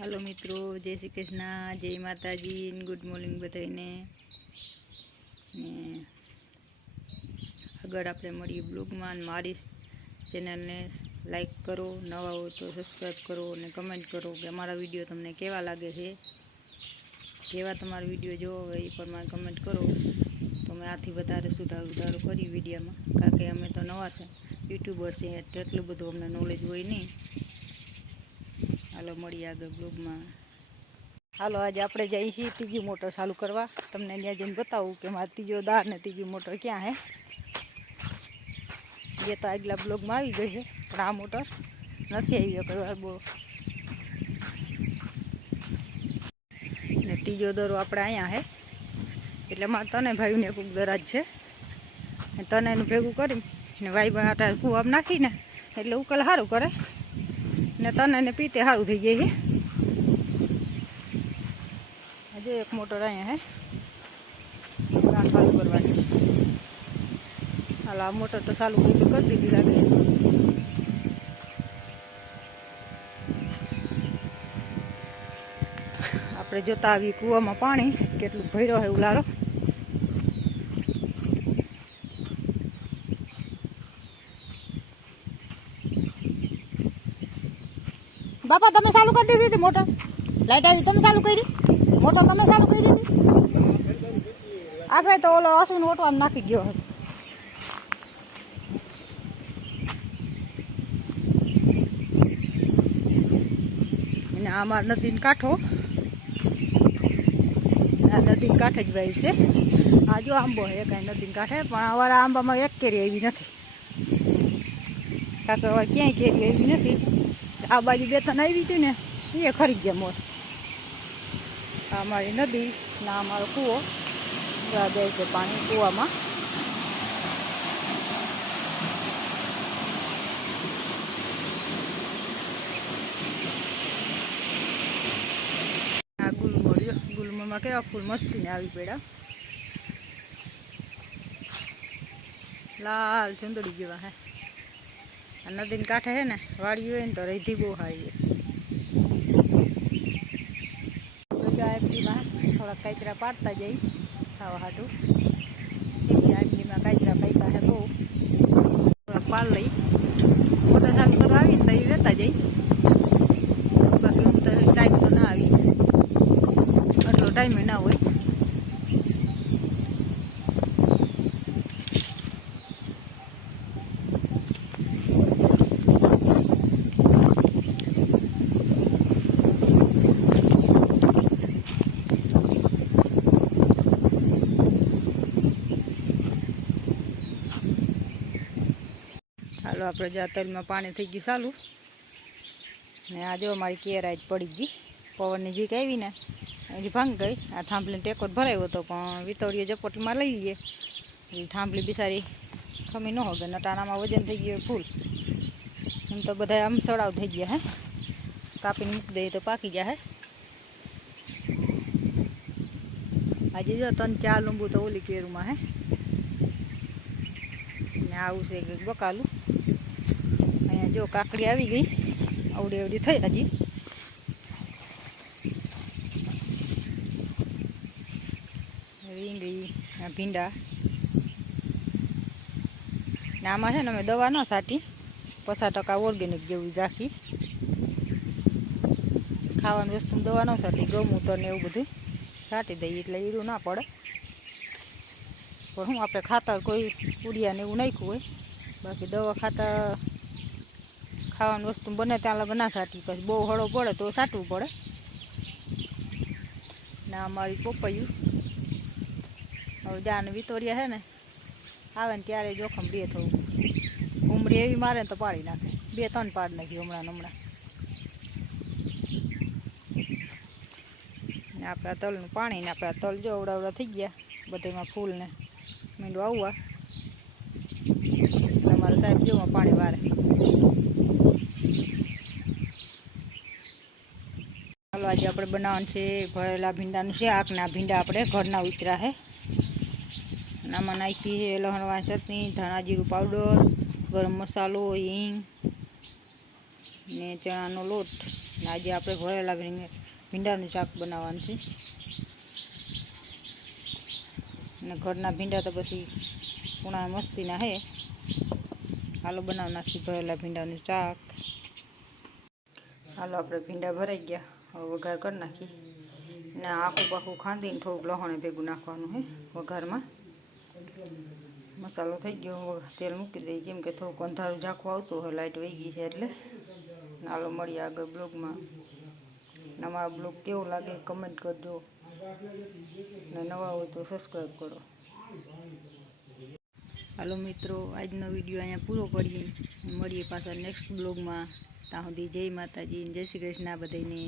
હાલો મિત્રો, જય શ્રી કૃષ્ણ, જય માતાજી, ગુડ મોર્નિંગ બધાને આગળ આપણે મળીએ બ્લોગમાં મારી ચેનલને લાઈક કરો, નવા હોય તો સબસ્ક્રાઈબ કરો અને કમેન્ટ કરો કે અમારા વીડિયો તમને કેવા લાગે છે. કેવા તમારા વીડિયો જોવો હોય એ પ્રમાણે કમેન્ટ કરો. તો અમે આથી વધારે સુધાર ઉધારો કરી વિડીયોમાં. કારણ કે અમે તો નવા છે, યુટ્યુબર છે, એટલું બધું અમને નોલેજ હોય નહીં. હાલો, મળીએ આગળ બ્લોગમાં હાલો, આજે આપણે જઈએ છીએ ત્રીજી મોટર ચાલુ કરવા. તમને ત્યાં જઈને બતાવું કે મારા ત્રીજો દાર ને ત્રીજી મોટર ક્યાં હે. જે તો આગલા બ્લોગમાં આવી ગઈ છે પણ આ મોટર નથી આવી કોઈ વાર બહુ. ને ત્રીજો દરો આપણે અહીંયા હે. એટલે મારે તને ભાઈને એક દરાજ છે. તને એનું ભેગું કરી ને ભાઈ ભાઈ કુવામાં નાખીને, એટલે ઉકલ સારું કરે. ને તને ને પીતે સારું થઈ જાય છે હજુ એક મોટર અહીંયા હે. આ ચાલુ કરવાની. હાલ, આ મોટર તો ચાલુ કરી દીધી લાગે આપણે જોતા આવી કૂવામાં પાણી, કેટલું ભર્યો હોય ઉલારો. બાપા, તમે ચાલુ કરી દીધી હતી મોટર? લાઈટ આવી, તમે ચાલુ કરી? મોટર તમે ચાલુ કરી દીધી? આપણે તો ઓલો અશ્વિન ઓટવામાં નાખી ગયો હતો. અને આ અમાર નદીનો કાંઠો. આ નદીને કાંઠે જ વાવી છે. આ જો આંબો છે, કાંઈ નદીને કાંઠે, પણ અમારા આંબામાં એક કેરી આવી નથી. કાંક હવે ક્યાંય કેરી આવી નથી. આ બાજુ બે ત્રણ આવી હતી ને એ ખરી ગયા મોર. આ અમારી નદી, ના અમારો કૂવો. જાય છે પાણી કૂવામાં. આ ગુલમોર કેવા ફૂલ મસ્તીને આવી પડ્યા. લાલ ચુંદડી જેવા હે. નદીને કાંઠે છે ને વાળ્યું હોય ને તો રેધી બહુ સારી છે. આટલીમાં થોડાક કાચરા પાડતા જઈ, ખાવા હાટું. એની આટલીમાં કાચરા પાક્યા છે બહુ. થોડાક પાડ લઈ. મોટા ચાલુ કરવા આવીને તો વેતા જઈ. બાકી હું તો ટાઈમ તો ના આવી. આટલો ટાઈમે ના હોય. હાલો આપણે જાતરમાં પાણી થઈ ગયું ચાલુ. ને આ જો મારી કેરાય જ પડી ગઈ. પવનની જીક આવી ને હજી ભાંગ ગઈ. આ થાંભલીને ટેકો ભરાયો હતો, પણ વિતોરીએ ઝપટમાં લઈ ગઈએ એ થાંભલી બિસારી ખમી ન હોગે, નટાણામાં વજન થઈ ગયું ફૂલ. એમ તો બધા આમ સડાવ થઈ ગયા હે. કાપીને મૂકી દઈએ તો પાકી જાય હે. આજે જો ત્રણ ચાર લીંબુ તો ઓલી કેરુમાં હે. ને આવું છે બકાલું. જો કાકડી આવી ગઈ. અવડી અવડી થઈ હજી. રીંગળી ભીંડા. ને આમાં છે ને અમે દવા ન સાટી પચાસ ટકા ઓર્ગેનિક જેવી રાખી ખાવાની વસ્તુ દવા ન સાટી ગૌમૂત્ર ને એવું બધું સાટી દઈએ એટલે ઈરું ના પડે. પણ હું આપણે ખાતર કોઈ પૂરિયા ને એવું નાખ્યું હોય, બાકી દવા ખાતર ખાવાની વસ્તુ બને ત્યાં લગન ના સાટી પછી બહુ હળો પડે તો સાટવું પડે. ને અમારી પપૈયું હવે જાન વિતોરિયા છે ને, આવે ને ત્યારે જોખમ બે થવું. ઉમરી એવી મારે ને તો પાડી નાખે. બે ત્રણ પાડ નાખ્યું હમણાં હમણાં. ને આપણા તલનું પાણી ને આપણા તલ જો અવડાવડા થઈ ગયા, બધેમાં ફૂલ ને મીંડું આવવા. તમારા સાહેબ જેવું પાણી વારે ચાલો આજે આપણે બનાવવાનું છે, ભરેલા ભીંડાનું છે ને ભીંડા આપણે ઘરના ઉતરા અને આમાં નાખી છે લસણવાળી ચટણી, ધાણા જીરું પાવડર, ગરમ મસાલો, હિંગ ને ચણાનો લોટ. ને આજે આપણે ભરેલા ભીંડાનું શાક બનાવવાનું છે. ને ઘરના ભીંડા તો પછી પૂણા મસ્તીના હે. હાલો બનાવ નાખી ભરેલા ભીંડાનું શાક. હાલો આપણે ભીંડા ભરાઈ ગયા. વઘાર કરી નાખી. ને આખું પાખું ખાંદીને થોડુંક લહણે ભેગું નાખવાનું હે, વઘારમાં. મસાલો થઈ ગયો તેલ મૂકી દઈએ. કેમ કે થોડુંક અંધારું ઝાંખું આવતું હોય લાઇટ વહી ગઈ છે એટલે. નાલો મળીએ આગળ બ્લોગમાં. અમારા બ્લોગ કેવો લાગે કમેન્ટ કરજો. ને નવા હોય તો સબસ્ક્રાઈબ કરો. હાલો મિત્રો, આજનો વીડિયો અહીંયા પૂરો કરીએ. મળીએ પાછા નેક્સ્ટ બ્લોગમાં. ત્યાં સુધી જય માતાજી જય શ્રી કૃષ્ણ બધાને